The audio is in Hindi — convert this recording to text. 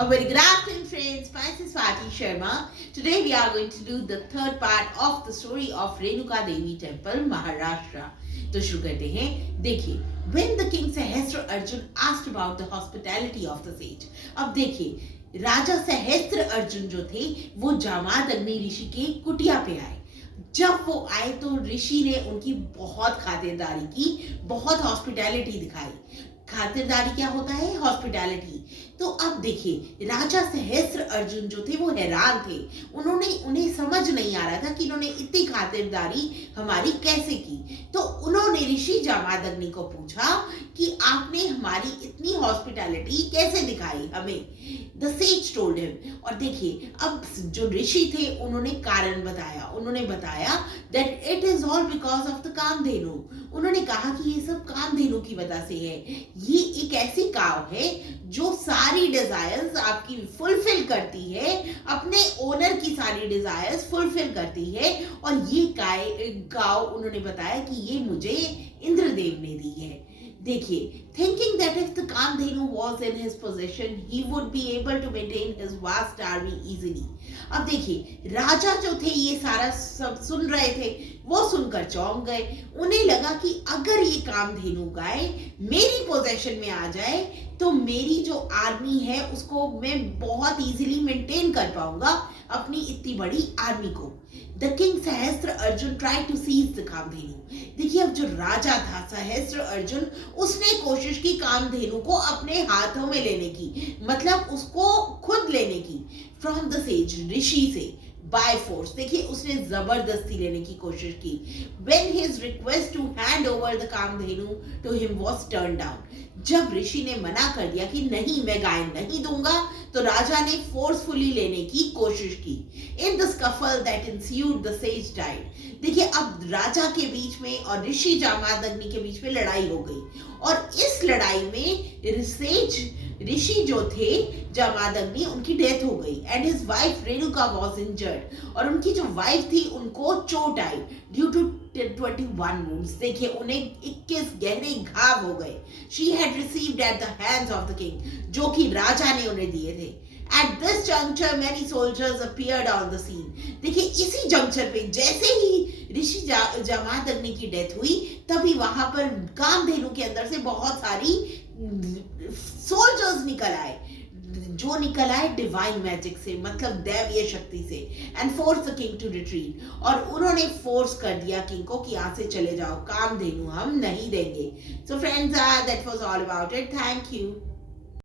A very good afternoon, friends. This is Swati Sharma. Today we are going to do the third part of the story of Renuka Devi Temple, Maharashtra. तो शुरू करते हैं. देखिए, when the king Sahasra Arjun asked about the hospitality of the sage. अब देखिए, राजा सहस्त्र अर्जुन जो थे वो जामाद अग्नि ऋषि के कुटिया पे आए. जब वो आए तो ऋषि ने उनकी बहुत खातिरदारी की, बहुत हॉस्पिटैलिटी दिखाई. खातिरदारी क्या होता है? हॉस्पिटैलिटी. तो अब देखिए, राजा सहस्त्र अर्जुन जो थे वो हैरान थे. उन्हें समझ नहीं आ रहा था कि इन्होंने इतनी खातिरदारी हमारी कैसे की. तो उन्होंने ऋषि जामादग्नि को पूछा कि आपने हमारी इतनी हॉस्पिटैलिटी कैसे दिखाई हमें. The sage told him. और देखिए, अब जो ऋषि थे उन्होंने कारण बताया. उन्होंने बताया that it is all because of the Kamadhenu. उन्होंने कहा कि ये सब कामधेनु की वजह से है. ये एक ऐसी काव है जो सारी डिजायर्स आपकी फुलफिल करती है, अपने ओनर की सारी डिजायर्स फुलफिल करती है. और ये काव उन्होंने बताया कि ये मुझे इंद्रदेव ने दी है. देखिए, thinking that if the Kamdhenu was in his possession, he would be able to maintain his vast army easily. अब देखिए, राजा जो थे ये सारा सब सुन रहे थे, वो सुनकर चौंक गए. उन्हें लगा कि अगर ये कामधेनु गाय मेरी पोजेशन में आ जाए तो मेरी जो आर्मी है उसको मैं बहुत इजीली मेंटेन कर पाऊंगा, अपनी इतनी बड़ी आर्मी को. The king Sahastra Arjun try to seize the Kamadhenu. देखिए, अब जो राजा था सहस्त्र अर्जुन, उसने कोशिश की कामधेनु को अपने हाथों में लेने की, मतलब उसको खुद लेने की, फ्रॉम द सेज, ऋषि से, बाय फोर्स. देखिए, उसने जबरदस्ती लेने की कोशिश की. When his request to hand over the Kamdhenu to him was turned down. जब ऋषि ने मना कर दिया कि नहीं, मैं गाय नहीं दूंगा, तो राजा ने फोर्सफुली लेने की कोशिश की. In the scuffle that ensued, the sage died. देखिए, अब राजा के बीच में और ऋषि जामादग्नि के बीच में लड़ाई हो गई. और इस लड़ाई में सेज ऋषि जो थे जामादग्नि, उनकी डेथ हो गई. And his wife Renuka was injured. और उनकी जो वाइफ थी उनको चोट आई ड्यू टू 21 wounds. देखिए, उन्हें 21 गहरे घाव हो गए. She had received at the hands of the king, जो कि राजा ने उन्हें दिए थे. At this juncture, many soldiers appeared on the scene. देखिए, इसी जंक्चर पे जैसे ही ऋषि जामादग्नि की डेथ हुई, तभी वहां पर कामधेनु के अंदर से बहुत सारी सोल्जर्स निकल आए. जो निकल आए डिवाइन मैजिक से, मतलब दैवीय शक्ति से. And force the king to retreat. और उन्होंने फोर्स कर दिया किंग को कि यहाँ से चले जाओ, कामधेनु हम नहीं देंगे. So friends, that was all about it. Thank you.